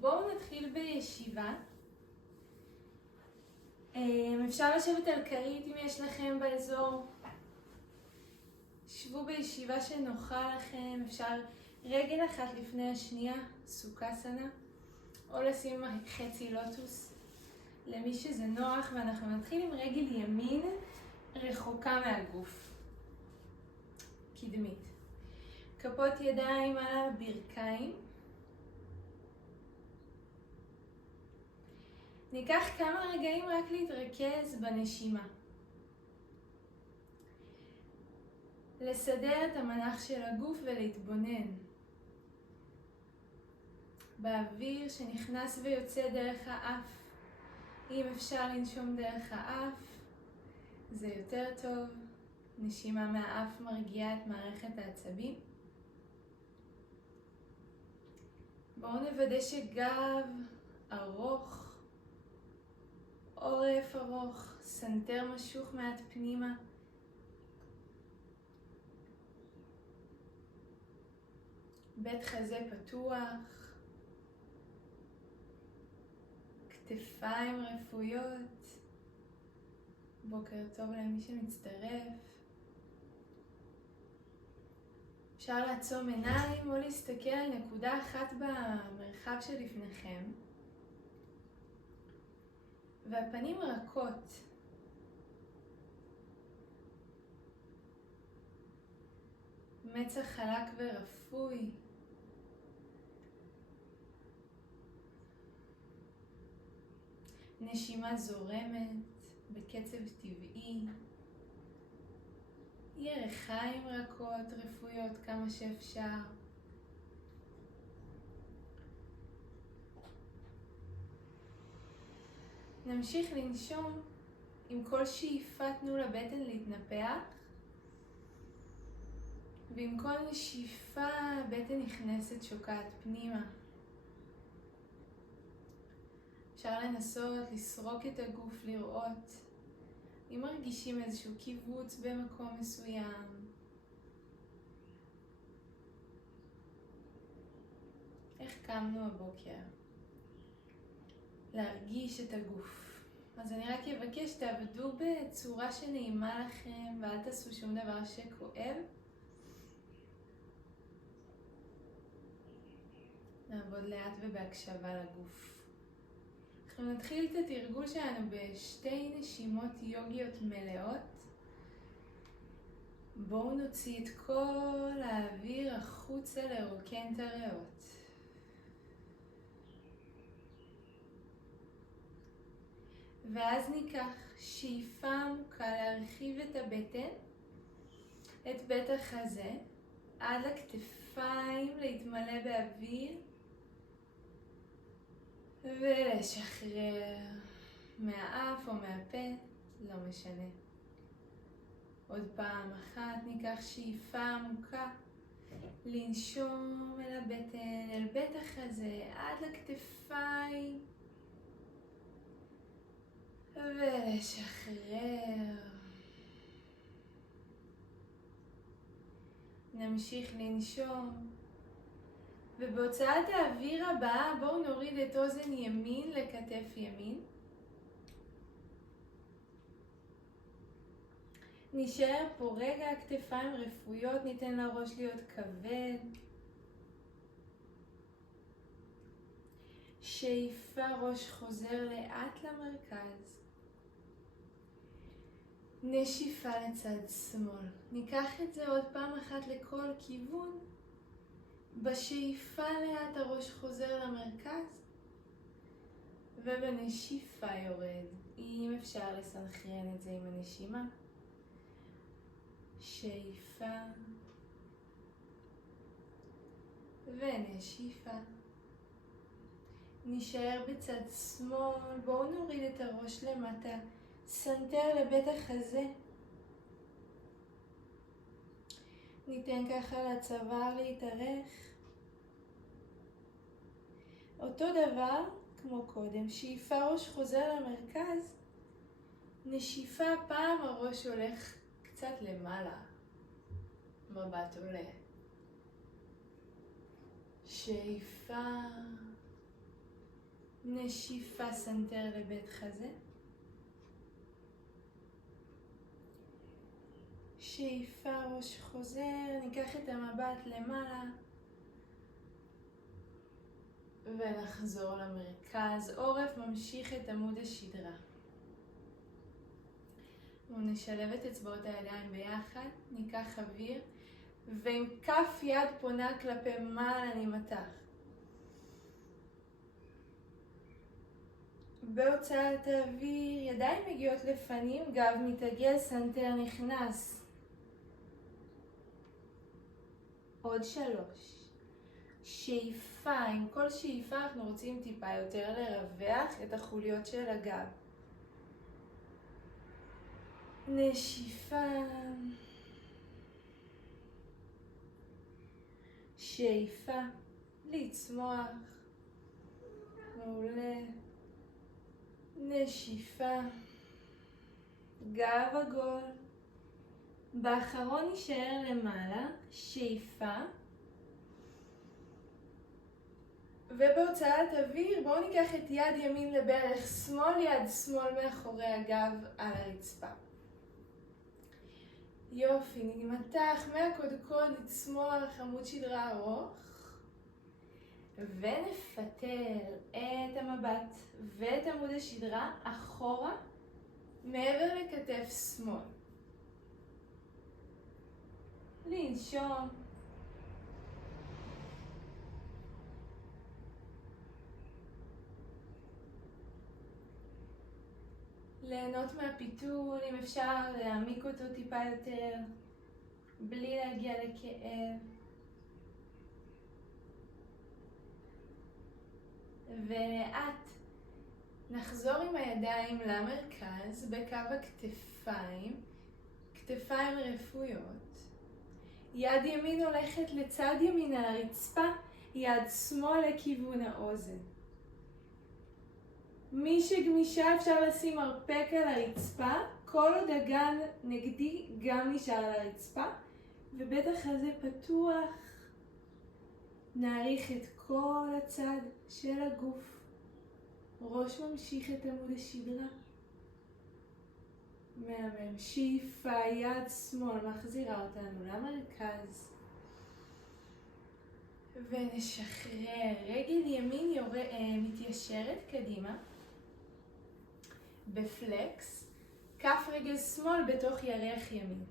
בואו נתחיל בישיבה. אפשר לשבת על כרית אם יש לכם באזור. שבו בישיבה שנוחה לכם, אפשר רגל אחת לפני השנייה, סוכסנה, או לשים חצי לוטוס למי שזה נוח, ואנחנו נתחיל עם רגל ימין רחוקה מהגוף, קדמית. כפות ידיים על הברכיים. ניקח כמה רגעים רק להתרכז בנשימה. לסדר את המנח של הגוף ולהתבונן באוויר שנכנס ויוצא דרך האף. אם אפשר לנשום דרך האף, זה יותר טוב. נשימה מהאף מרגיעה את מערכת העצבים. בואו נוודא שגב ארוך, עורף ארוך, סנטר משוך מעט פנימה. בית חזה פתוח, כתפיים רפויות. בוקר טוב למי שמצטרף. אפשר לעצום עיניים או להסתכל על נקודה אחת במרחב שלפניכם. והפנים רכות. מצח חלק ורפוי. נשימה זורמת בקצב טבעי. ירכיים רכות, רפויות כמה שאפשר. נמשיך לנשום. עם כל שאיפה תנו לבטן להתנפח. ועם כל נשיפה הבטן נכנסת שוקעת פנימה. אפשר לנסות לסרוק את הגוף, לראות אם מרגישים איזשהו קיבוץ במקום מסוים. איך קמנו הבוקר? להרגיש את הגוף. אז אני רק אבקש, תעבדו בצורה שנעימה לכם ואל תעשו שום דבר שכואב. נעבוד לאט ובהקשבה לגוף. אנחנו נתחיל את התרגול שלנו בשתי נשימות יוגיות מלאות. בואו נוציא את כל האוויר החוצה לרוקן את הריאות. ואז ניקח שאיפה עמוקה להרחיב את הבטן, את בית החזה, עד לכתפיים להתמלא באוויר. ולשחרר מהאף או מהפה, לא משנה. עוד פעם אחת ניקח שאיפה עמוקה, לנשום אל הבטן, אל בית החזה, עד לכתפיים. ולשחרר. נמשיך לנשום. ובהוצאת האוויר הבאה בואו נוריד את אוזן ימין לכתף ימין. נשאר פה רגע, כתפיים רפויות, ניתן לראש להיות כבד. שאיפה, ראש חוזר לאט למרכז. נשיפה לצד שמאל. ניקח את זה עוד פעם אחת לכל כיוון. בשאיפה לאט הראש חוזר למרכז. ובנשיפה יורד. אם אפשר לסנכרן את זה עם הנשימה. שאיפה. ונשיפה. נשאר בצד שמאל. בואו נוריד את הראש למטה. סנטר לבית החזה. ניתן ככה לצוואר להתארך. אותו דבר כמו קודם. שאיפה ראש חוזר למרכז. נשיפה פעם הראש הולך קצת למעלה. מבט עולה. שאיפה נשיפה סנטר לבית חזה. שאיפה ראש חוזר, ניקח את המבט למעלה ונחזור למרכז. עורף ממשיך את עמוד השדרה. ונשלב את אצבעות הידיים ביחד, ניקח אוויר ועם כף יד פונה כלפי מעלה נמתח. בהוצאת האוויר, ידיים מגיעות לפנים, גב מתעגל, סנטר נכנס. עוד 3. שאיפה, עם כל שאיפה אנחנו רוצים טיפה יותר לרווח את החוליות של הגב. נשיפה. שאיפה, לצמוח. מעולה. נשיפה. גב עגול. באחרון נשאר למעלה, שאיפה. ובהוצאת אוויר בואו ניקח את יד ימין לברך שמאל, יד שמאל מאחורי הגב על הרצפה. יופי, נמתח מהקודקוד לצמוח עמוד שדרה ארוך. ונפתל את המבט ואת עמוד השדרה אחורה מעבר לכתף שמאל. לנשום. ליהנות מהפיתול, אם אפשר להעמיק אותו טיפה יותר, בלי להגיע לכאב. ולאט נחזור עם הידיים למרכז בקו הכתפיים, כתפיים רפויות. יד ימין הולכת לצד ימין על הרצפה, יד שמאל לכיוון האוזן. מי שגמישה אפשר לשים מרפק על הרצפה, כל עוד הגן נגדי גם נשאר על הרצפה, ובטח הזה פתוח. נעריך את כל הצד של הגוף. ראש ממשיך את עמוד השדרה. מהמם. שאיפה, יד שמאל מחזירה אותנו למרכז. ונשחרר. רגל ימין מתיישרת קדימה. בפלקס. כף רגל שמאל בתוך ירח ימין.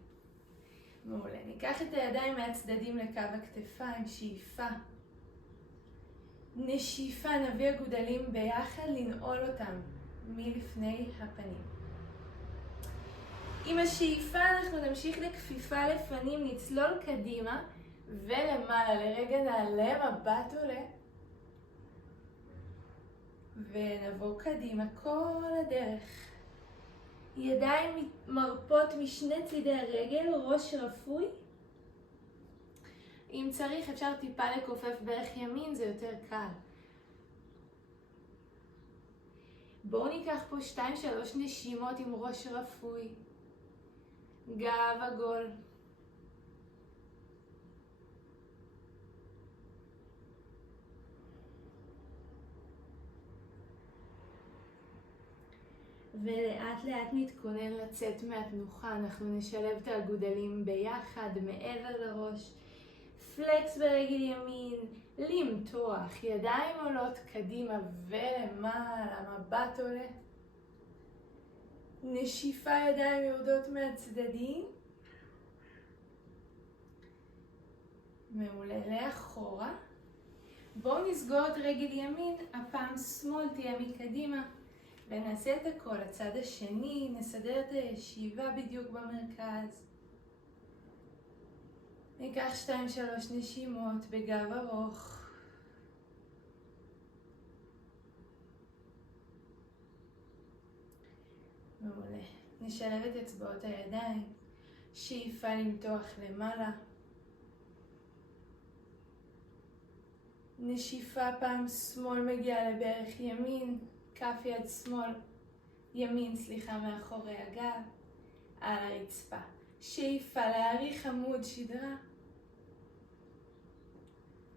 מעולה. ניקח את הידיים מהצדדים לקו הכתפיים. שאיפה. נשיפה, נביא הגודלים ביחד, לנעול אותם מלפני הפנים. עם השאיפה אנחנו נמשיך לכפיפה לפנים, נצלול קדימה ולמעלה. לרגע נעלה, מבט עולה. ונבוא קדימה כל הדרך. ידיים מרפות משני צידי הרגל, ראש רפוי. אם צריך אפשר טיפה לכופף ברך ימין, זה יותר קל. בואו ניקח פה 2-3 נשימות עם ראש רפוי. גב עגול. ולאט לאט נתכונן לצאת מהתנוחה. אנחנו נשלב את הגודלים ביחד מעבר לראש. פלקס ברגל ימין, למתוח, ידיים עולות קדימה ולמעלה, מבט עולה. נשיפה, ידיים יורדות מהצדדים. מעולה, לאחורה. בואו נסגור את רגל ימין, הפעם שמאל תהיה מקדימה. ונעשה את הכל, הצד השני, נסדר את הישיבה בדיוק במרכז. ניקח 2-3 נשימות בגב ארוך. מעולה. נשלב את אצבעות הידיים. שאיפה למתוח למעלה. נשיפה, פעם שמאל מגיעה לברך ימין. כף יד שמאל, ימין, מאחורי הגב, על הרצפה. שאיפה להאריך עמוד שדרה.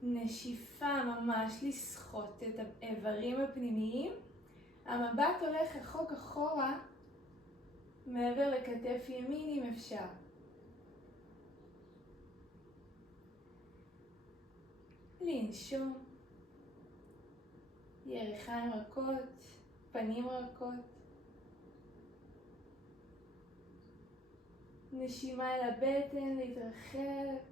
נשיפה ממש לסחוט את האיברים הפנימיים. המבט הולך רחוק אחורה מעבר לכתף ימין אם אפשר. לנשום. ירכיים רכות, פנים רכות. נשימה אל הבטן, להתרחב.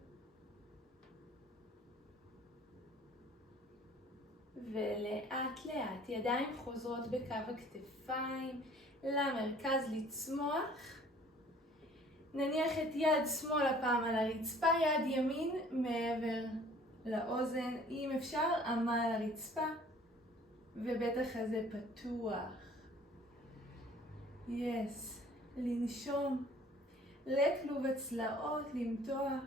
ולאט לאט ידיים חוזרות בקו הכתפיים למרכז לצמוח. נניח את יד שמאל הפעם על הרצפה, יד ימין מעבר לאוזן, אם אפשר עמה על הרצפה ובטח הזה פתוח. יס, לנשום לכלוב הצלעות, למתוח.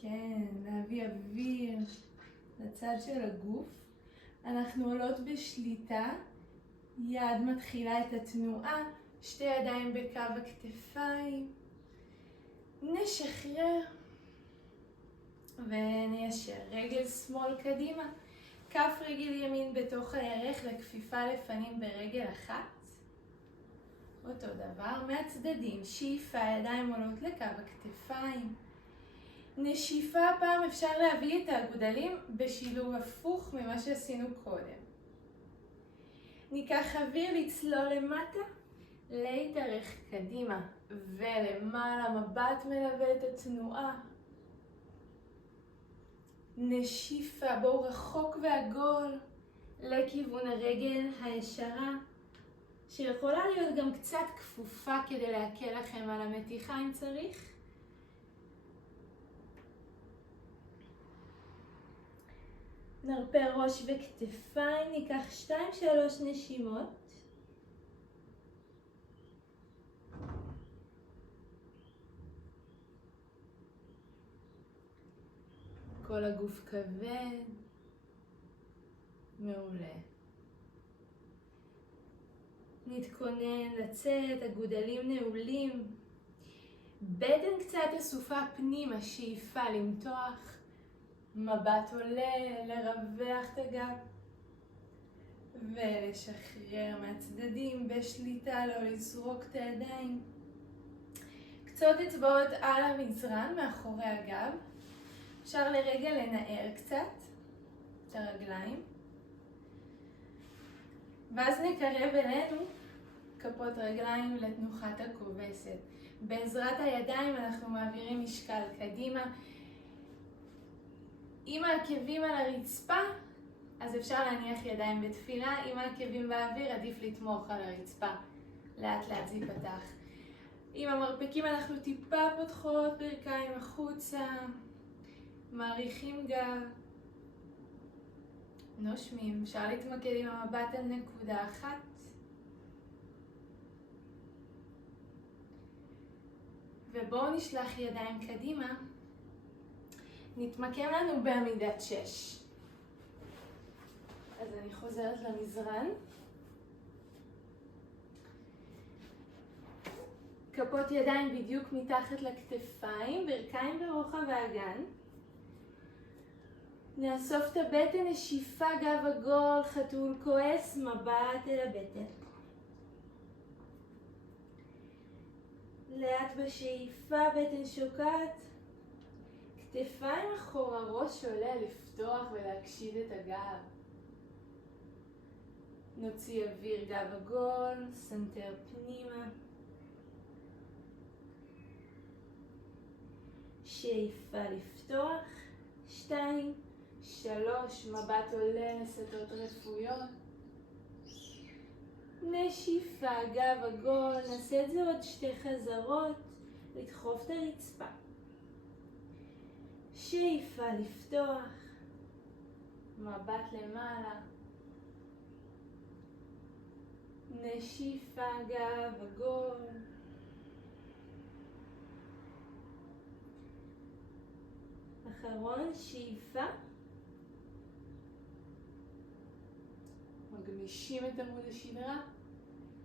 כן, להביא אוויר לצד של הגוף. אנחנו עולות בשליטה, יד מתחילה את התנועה, שתי ידיים בקו הכתפיים. נשחרר וניישר. רגל שמאל קדימה, כף רגל ימין בתוך הירך לכפיפה לפנים ברגל אחת. אותו דבר מהצדדים, שאיפה, ידיים עולות לקו הכתפיים. נשיפה, פעם אפשר להביא את הגודלים בשילוב הפוך ממה שעשינו קודם. ניקח אוויר לצלול למטה, להתארך קדימה ולמעלה, מבט מלווה את התנועה. נשיפה, בואו רחוק ועגול לכיוון הרגל הישרה, שיכולה להיות גם קצת כפופה כדי להקל לכם על המתיחה אם צריך. נרפה ראש וכתפיים, ניקח 2-3 נשימות. כל הגוף כבד, מעולה. נתכונן לצאת, הגודלים נעולים. בטן קצת אסופה פנימה, שאיפה למתוח. מבט עולה, לרווח את הגב. ולשחרר מהצדדים בשליטה, לא לזרוק את הידיים. קצות אצבעות על המזרן מאחורי הגב. אפשר לרגע לנער קצת את הרגליים. ואז נקרב אלינו כפות רגליים לתנוחת הכובסת. בעזרת הידיים אנחנו מעבירים משקל קדימה. אם העקבים על הרצפה, אז אפשר להניח ידיים בתפילה. אם העקבים באוויר, עדיף לתמוך על הרצפה. לאט לאט זה ייפתח. עם המרפקים אנחנו טיפה פותחות ברכיים החוצה. מעריכים גב. נושמים. אפשר להתמקד עם המבט על נקודה אחת. ובואו נשלח ידיים קדימה. נתמקם לנו בעמידת 6. אז אני חוזרת למזרן. כפות ידיים בדיוק מתחת לכתפיים, ברכיים ברוחב האגן. נאסוף את הבטן, נשיפה, גב עגול, חתול כועס, מבט אל הבטן. לאט בשאיפה, בטן שוקעת. כתפיים אחורה, ראש עולה, לפתוח ולהקשיב את הגב. נוציא אוויר, גב עגול, סנטר פנימה. שאיפה לפתוח. 2, 3, מבט עולה, לסתות רפויות. נשיפה, גב עגול, נעשה את זה עוד 2 חזרות, לדחוף את הרצפה. שאיפה לפתוח, מבט למעלה. נשיפה, גב עגול. אחרון, שאיפה. מגמישים את עמוד השדרה.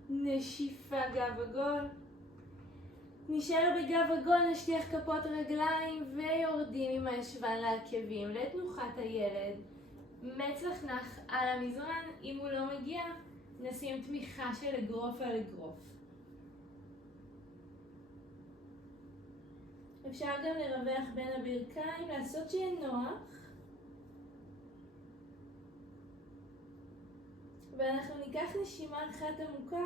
נשיפה, גב עגול. נשאר בגב עגול, נשטיח כפות רגליים ויורדים עם הישבן לעקבים לתנוחת הילד. מצח נח על המזרן, אם הוא לא מגיע, נשים תמיכה של אגרוף על אגרוף. אפשר גם לרווח בין הברכיים, לעשות שיהיה נוח. ואנחנו ניקח נשימה אחת עמוקה.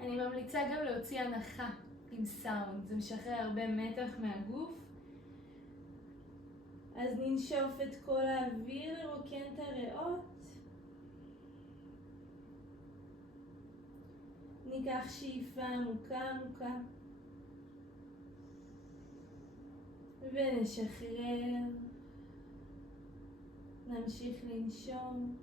אני ממליצה גם להוציא הנחה עם סאונד, זה משחרר הרבה מתח מהגוף. אז ננשוף את כל האוויר, לרוקן את הריאות. ניקח שאיפה עמוקה עמוקה. ונשחרר. נמשיך לנשום.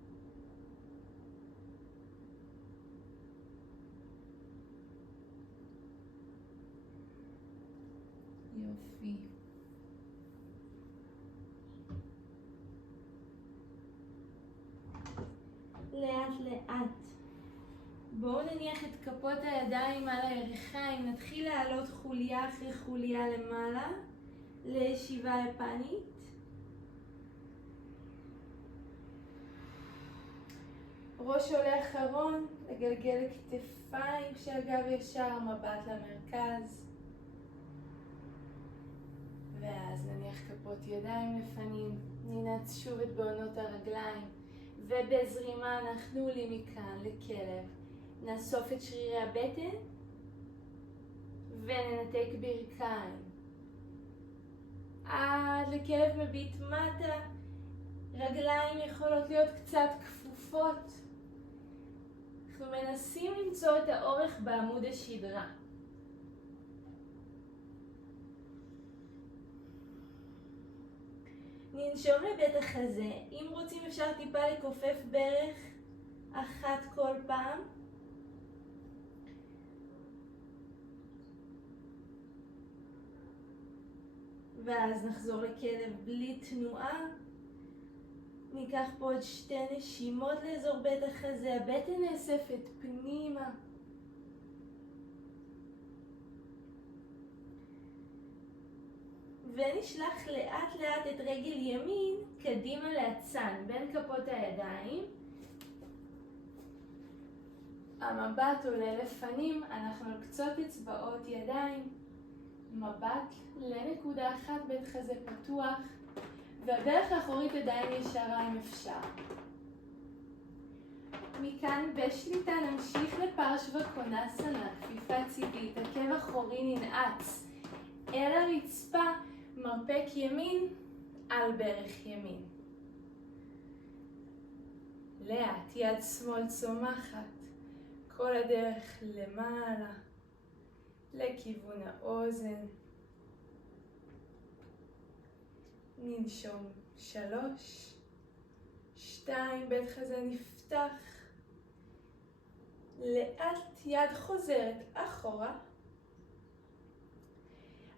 יופי. לאט לאט. בואו נניח את כפות הידיים על הירכיים, נתחיל לעלות חוליה אחרי חוליה למעלה לישיבה יפנית. ראש עולה אחרון, לגלגל כתפיים כשהגב ישר, מבט למרכז. ואז נניח כפות ידיים לפנים, ננעץ שוב את בעונות הרגליים, ובזרימה אנחנו עולים מכאן לכלב. נאסוף את שרירי הבטן וננתק ברכיים. עד לכלב מביט מטה, רגליים יכולות להיות קצת כפופות. אנחנו מנסים למצוא את האורך בעמוד השדרה. ננשום לבית החזה, אם רוצים אפשר טיפה לכופף ברך אחת כל פעם. ואז נחזור לכלב בלי תנועה. ניקח פה עוד 2 נשימות לאזור בית החזה, הבטן נאספת פנימה. ונשלח לאט לאט את רגל ימין קדימה לאצן בין כפות הידיים. המבט עולה לפנים, אנחנו על קצות אצבעות ידיים. מבט לנקודה אחת, בית חזה פתוח, והברך האחורית עדיין ישרה אם אפשר. מכאן בשליטה נמשיך לפרשווקונאסנה, כפיפה צידית, עקב אחורי ננעץ אל הרצפה, מרפק ימין על ברך ימין. לאט, יד שמאל צומחת, כל הדרך למעלה, לכיוון האוזן. ננשום 3, 2, בית חזה נפתח. לאט יד חוזרת אחורה.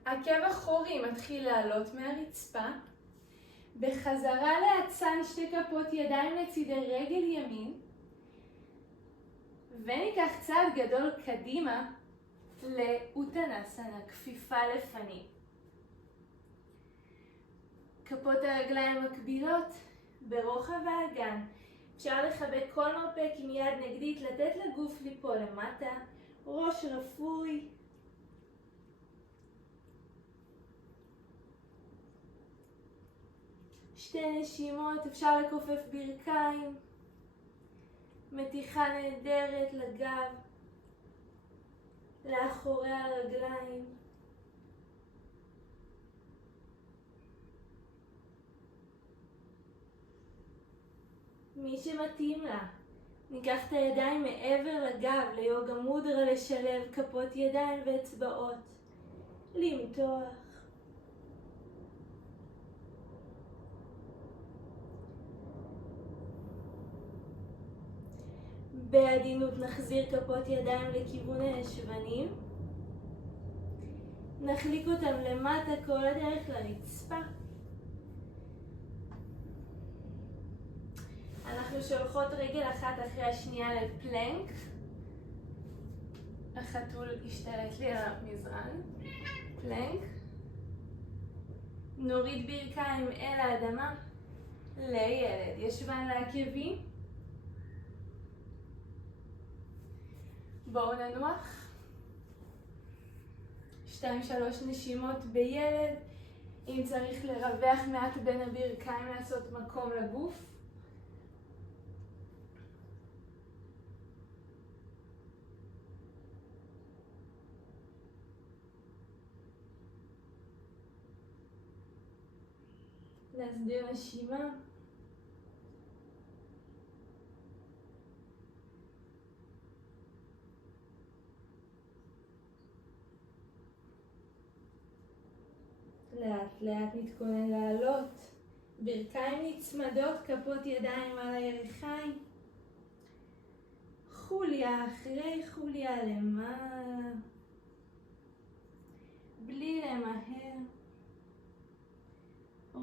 עקב אחורי מתחיל לעלות מהרצפה. בחזרה לאצן 2 כפות ידיים לצידי רגל ימין. וניקח צעד גדול קדימה לאוטנסנה, כפיפה לפנים. כפות הרגליים מקבילות ברוחב האגן. אפשר לחבק כל מרפק עם יד נגדית, לתת לגוף ליפול למטה, ראש רפוי. שתי נשימות, אפשר לכופף ברכיים. מתיחה נהדרת לגב, לאחורי הרגליים. מי שמתאים לה, ניקח את הידיים מעבר לגב ליוגה מודרה, לשלב כפות ידיים ואצבעות, למתוח. בעדינות נחזיר כפות ידיים לכיוון הישבנים. נחליק אותם למטה כל הדרך לרצפה. אנחנו שולחות רגל אחת אחרי השנייה לפלנק. החתול השתלט לי על המזרן. פלנק. נוריד ברכיים אל האדמה. לילד. ישבן לעקבים. בואו ננוח. 2-3 נשימות בילד. אם צריך לרווח מעט בין הברכיים, לעשות מקום לגוף. להסדיר נשימה. לאט לאט נתכונן לעלות. ברכיים נצמדות, כפות ידיים על הירכיים. חוליה אחרי חוליה למעלה. בלי למהר.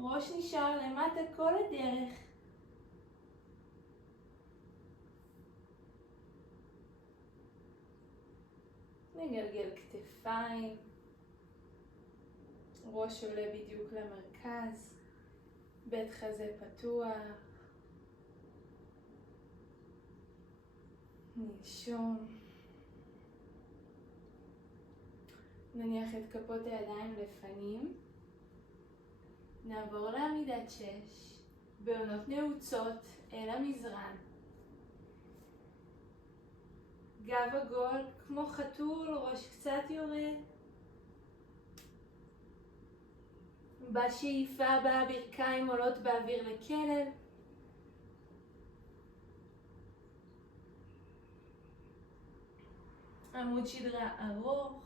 ראש נשאר למטה כל הדרך. נגלגל כתפיים. ראש עולה בדיוק למרכז. בית חזה פתוח. ננשום. נניח את כפות הידיים לפנים. נעבור לעמידת 6. בעונות נעוצות אל המזרן. גב עגול כמו חתול, ראש קצת יורד. בשאיפה הבאה ברכיים עולות באוויר לכלב. עמוד שדרה ארוך.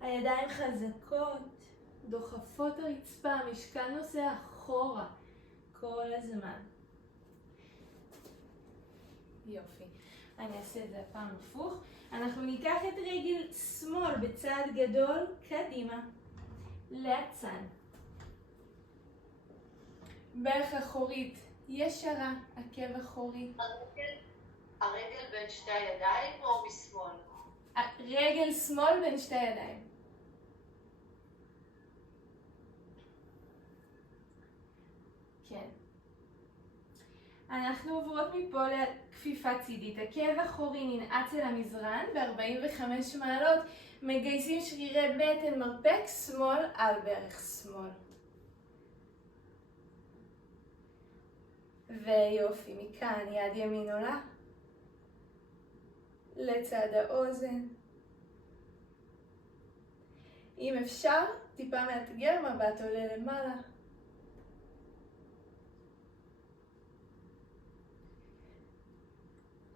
הידיים חזקות. דוחפות הרצפה, המשקל נוסע אחורה כל הזמן. יופי. אני אעשה את זה הפעם הפוך. אנחנו ניקח את רגל שמאל בצעד גדול קדימה. לאצן. ברך אחורית ישרה, עקב אחורי. הרגל בין שתי הידיים או משמאל? רגל שמאל בין שתי ידיים. כן. אנחנו עוברות מפה לכפיפה צידית. עקב אחורי ננעץ אל המזרן ב-45 מעלות. מגייסים שרירי בטן, מרפק שמאל על ברך שמאל. ויופי, מכאן יד ימין עולה. לצד האוזן. אם אפשר, טיפה מאתגר, מבט עולה למעלה.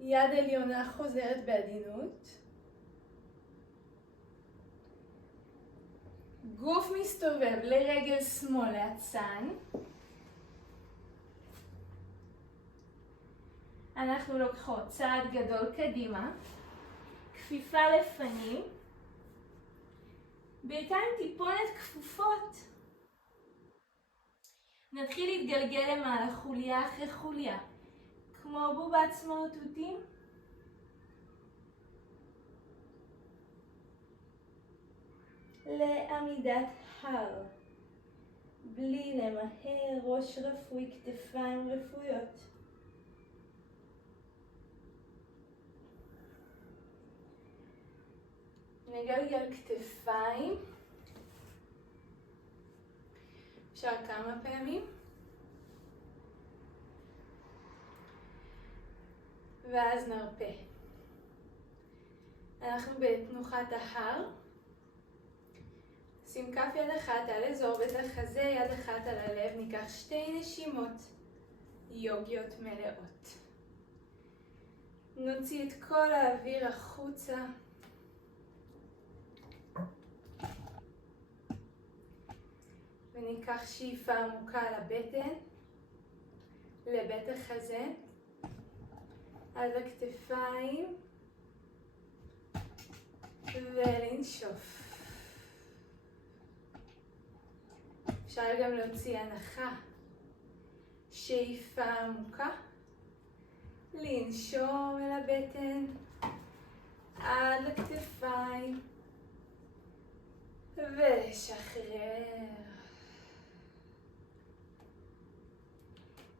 יד עליונה חוזרת בעדינות. גוף מסתובב לרגל שמאל לאצן. אנחנו לוקחות צעד גדול קדימה. כפיפה לפנים. ברכיים טיפונת כפופות. נתחיל להתגלגל למעלה חוליה אחרי חוליה. כמו בובת סמרטוטים. לעמידת הר. בלי למהר, ראש רפוי, כתפיים רפויות. נגלגל כתפיים. אפשר כמה פעמים. ואז נרפה. אנחנו בתנוחת ההר. שים כף יד אחת על אזור בית החזה, יד אחת על הלב. ניקח 2 נשימות יוגיות מלאות. נוציא את כל האוויר החוצה. וניקח שאיפה עמוקה לבטן, לבית החזה, על הכתפיים, ולנשוף. אפשר גם להוציא הנחה, שאיפה עמוקה, לנשום אל הבטן, עד לכתפיים. ולשחרר.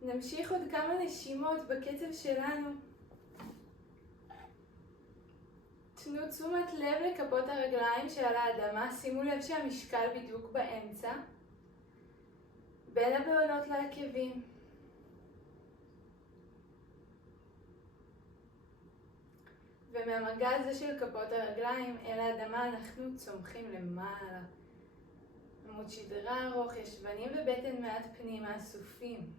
נמשיך עוד כמה נשימות בקצב שלנו. תנו תשומת לב לכפות הרגליים שעל האדמה, שימו לב שהמשקל בדיוק באמצע, בין הבעונות לעקבים. ומהמגע הזה של כפות הרגליים אל האדמה אנחנו צומחים למעלה. עמוד שדרה ארוך, ישבנים ובטן מעט פנימה אסופים.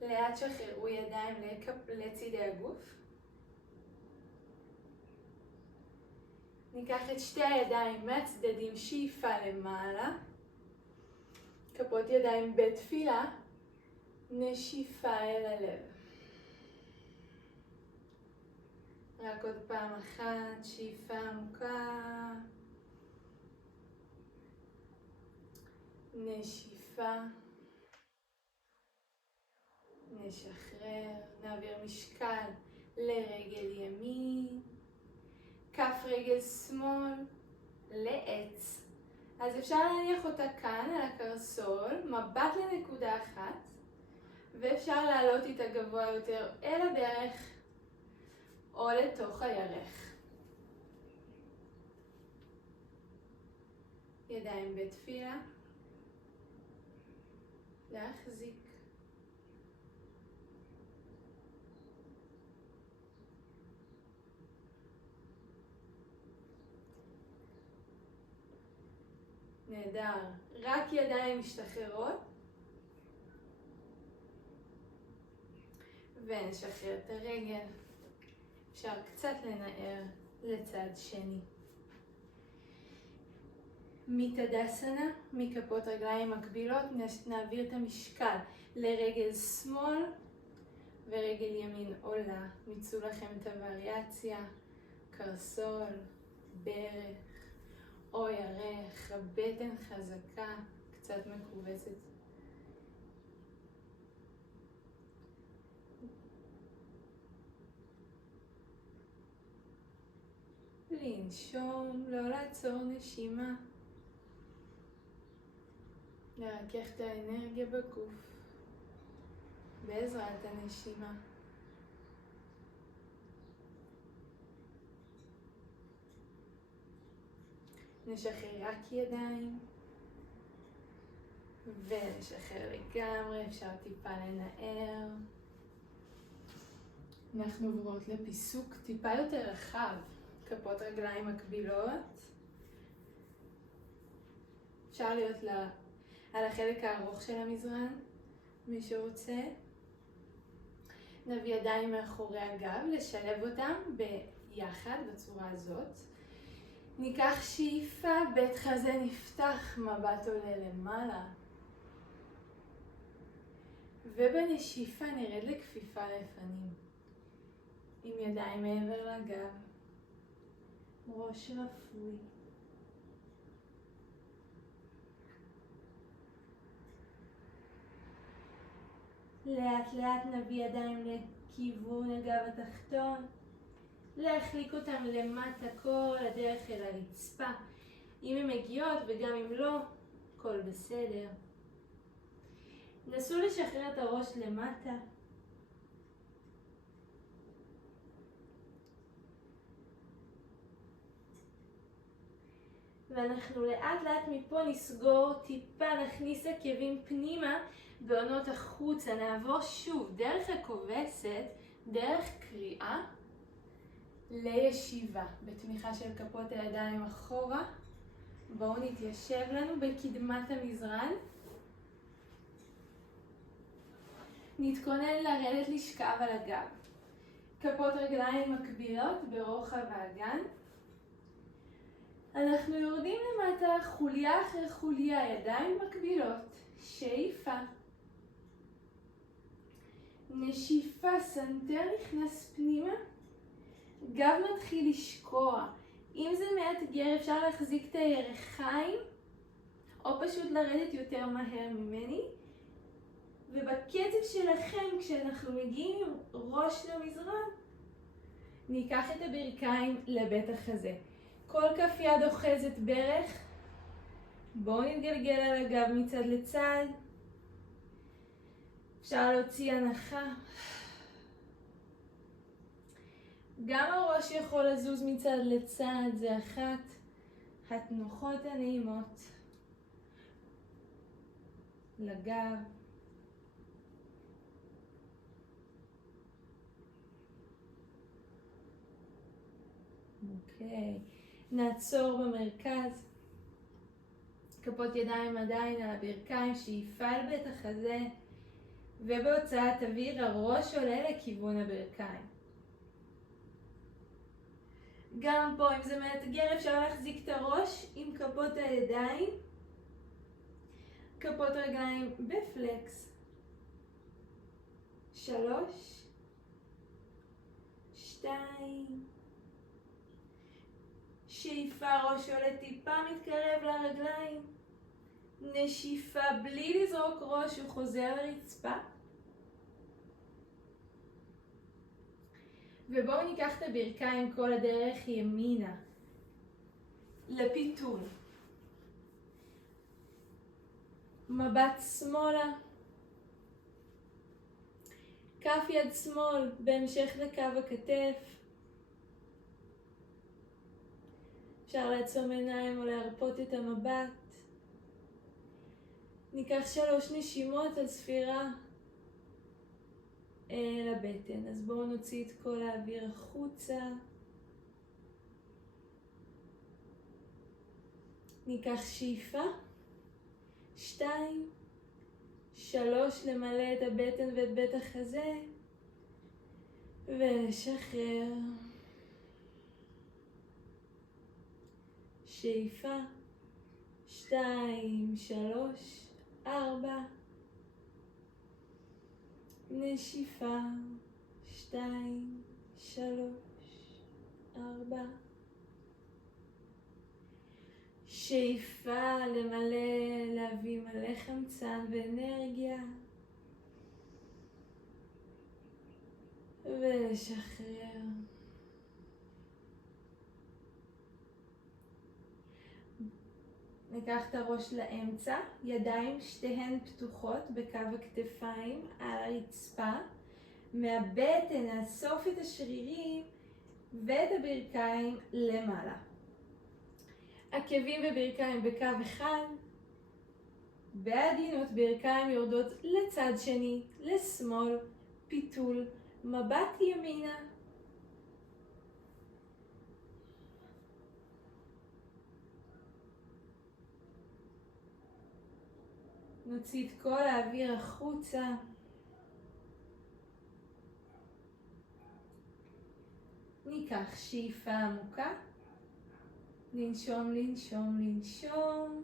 לאט שחררו ידיים לצידי הגוף. ניקח את שתי הידיים מהצדדים, שאיפה למעלה. כפות ידיים בתפילה, נשיפה אל הלב. רק עוד פעם אחת, שאיפה עמוקה. נשיפה. נשחרר, נעביר משקל לרגל ימין, כף רגל שמאל לעץ. אז אפשר להניח אותה כאן על הקרסול, מבט לנקודה אחת, ואפשר לעלות איתה גבוה יותר אל הברך או לתוך הירך. ידיים בתפילה, להחזיק. נהדר, רק ידיים משתחררות ונשחרר את הרגל. אפשר קצת לנער לצד שני. מתדסנה, מכפות רגליים מקבילות, נעביר את המשקל לרגל שמאל ורגל ימין עולה. מיצו לכם את הווריאציה, קרסול, ברך או ירך, הבטן חזקה, קצת מכווצת. לנשום, לא לעצור נשימה. לרכך את האנרגיה בגוף בעזרת הנשימה. נשחרר רק ידיים ונשחרר לגמרי, אפשר טיפה לנער. אנחנו עוברות לפיסוק טיפה יותר רחב, כפות רגליים מקבילות. אפשר להיות על החלק הארוך של המזרן, מי שרוצה. נביא ידיים מאחורי הגב, לשלב אותם ביחד בצורה הזאת. ניקח שאיפה, בית חזה נפתח, מבט עולה למעלה. ובנשיפה נרד לכפיפה לפנים. עם ידיים מעבר לגב. ראש רפוי. לאט לאט נביא ידיים לכיוון הגב התחתון. להחליק אותם למטה כל הדרך אל הרצפה. אם הן מגיעות וגם אם לא, הכל בסדר. נסו לשחרר את הראש למטה. ואנחנו לאט לאט מפה נסגור טיפה, נכניס עקבים פנימה, בעונות החוצה. נעבור שוב דרך הכובסת, דרך קריאה, לישיבה, בתמיכה של כפות הידיים אחורה. בואו נתיישב לנו בקדמת המזרן. נתכונן לרדת לשכב על הגב. כפות רגליים מקבילות ברוחב האגן. אנחנו יורדים למטה חוליה אחרי חוליה, ידיים מקבילות. שאיפה. נשיפה, סנטר נכנס פנימה. גב מתחיל לשקוע. אם זה מאתגר אפשר להחזיק את הירכיים או פשוט לרדת יותר מהר ממני. ובקצב שלכם, כשאנחנו מגיעים עם ראש למזרון, ניקח את הברכיים לבית החזה. כל כף יד אוחזת ברך. בואו נתגלגל על הגב מצד לצד. אפשר להוציא הנחה. גם הראש יכול לזוז מצד לצד, זה אחת התנוחות הנעימות לגב. אוקיי, נעצור במרכז. כפות ידיים עדיין על הברכיים, שאיפה על בית החזה, ובהוצאת אוויר הראש עולה לכיוון הברכיים. גם פה, אם זה מאתגר, אפשר להחזיק את הראש עם כפות הידיים, כפות רגליים בפלקס. 3, 2, שאיפה, ראש עולה טיפה מתקרב לרגליים. נשיפה, בלי לזרוק ראש, הוא חוזר לרצפה. ובואו ניקח את הברכיים כל הדרך ימינה, לפיתול. מבט שמאלה. כף יד שמאל בהמשך לקו הכתף. אפשר לעצום עיניים או להרפות את המבט. ניקח 3 נשימות על ספירה לבטן. אז בואו נוציא את כל האוויר החוצה. ניקח שאיפה. 2, 3, למלא את הבטן ואת בית החזה. ולשחרר. שאיפה. 2, 3, 4. נשיפה. 2, 3, 4. שאיפה, למלא, להביא מלא חמצן ואנרגיה. ולשחרר. ניקח את הראש לאמצע, ידיים שתיהן פתוחות בקו הכתפיים על הרצפה. מהבטן נאסוף את השרירים ואת הברכיים למעלה. עקבים וברכיים בקו אחד. בעדינות ברכיים יורדות לצד שני, לשמאל, פיתול, מבט ימינה. נוציא את כל האוויר החוצה. ניקח שאיפה עמוקה. לנשום, לנשום, לנשום.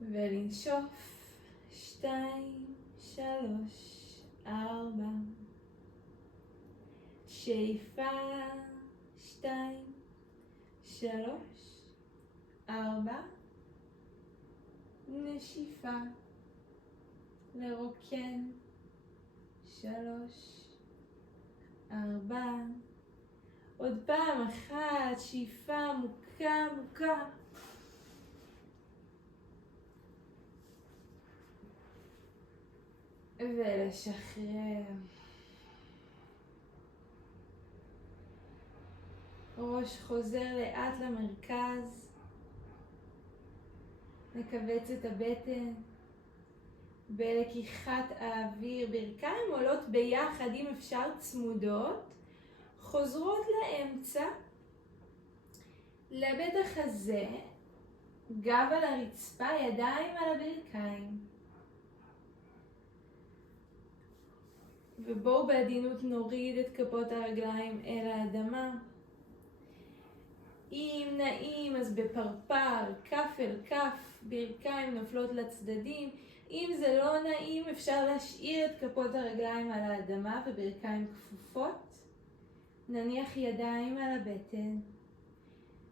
ולנשוף. 2, 3, 4. שאיפה. 2, 3, 4. נשיפה. לרוקן. 3, 4. עוד פעם אחת, שאיפה עמוקה עמוקה. ולשחרר. ראש חוזר לאט למרכז. נכווץ את הבטן. בלקיחת האוויר, ברכיים עולות ביחד, אם אפשר צמודות. חוזרות לאמצע, לבית החזה, גב על הרצפה, ידיים על הברכיים. ובואו בעדינות נוריד את כפות הרגליים אל האדמה. אם נעים אז בפרפר, כף אל כף, ברכיים נופלות לצדדים. אם זה לא נעים אפשר להשאיר את כפות הרגליים על האדמה וברכיים כפופות. נניח ידיים על הבטן.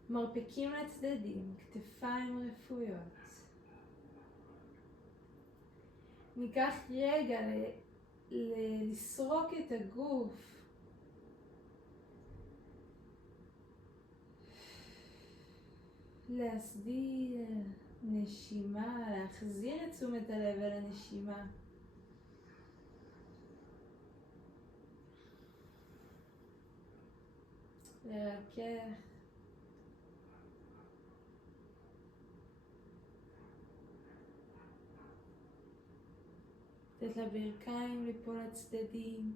מרפקים לצדדים, כתפיים רפויות. ניקח רגע לסרוק את הגוף. להסדיר נשימה, להחזיר את תשומת הלב אל הנשימה. לרכך. לתת לברכיים ליפול לצדדים.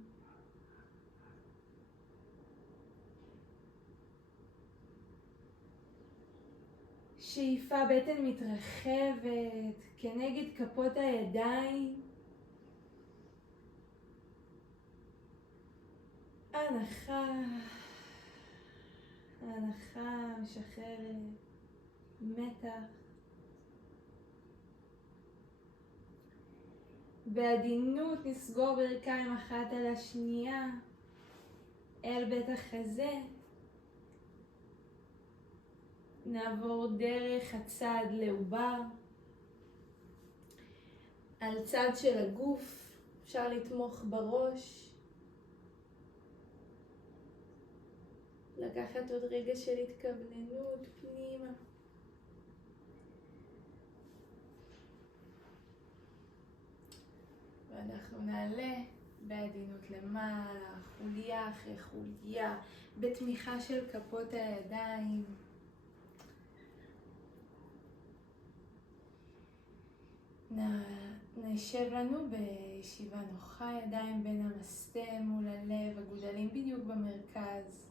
שאיפה, בטן מתרחבת כנגד כפות הידיים. הנחה משחררת מתח. בעדינות נסגור ברכיים אחת על השנייה אל בית החזה. נעבור דרך הצד לעובר. על צד של הגוף אפשר לתמוך בראש. לקחת עוד רגע של התכווננות פנימה. ואנחנו נעלה בעדינות למעלה, חוליה אחרי חוליה, בתמיכה של כפות הידיים. נשב לנו בישיבה נוחה, ידיים בין המסתם מול הלב, הגודלים בדיוק במרכז.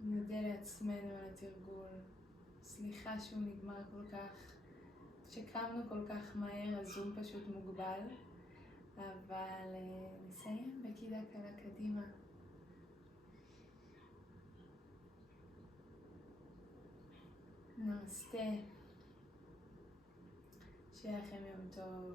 נודה לעצמנו על התרגול. סליחה שהוא נגמר כל כך, שקמנו כל כך מהר, הזום פשוט מוגבל. אבל נסיים בקידה קלה קדימה. נמסטה. שיהיה לכם יום טוב.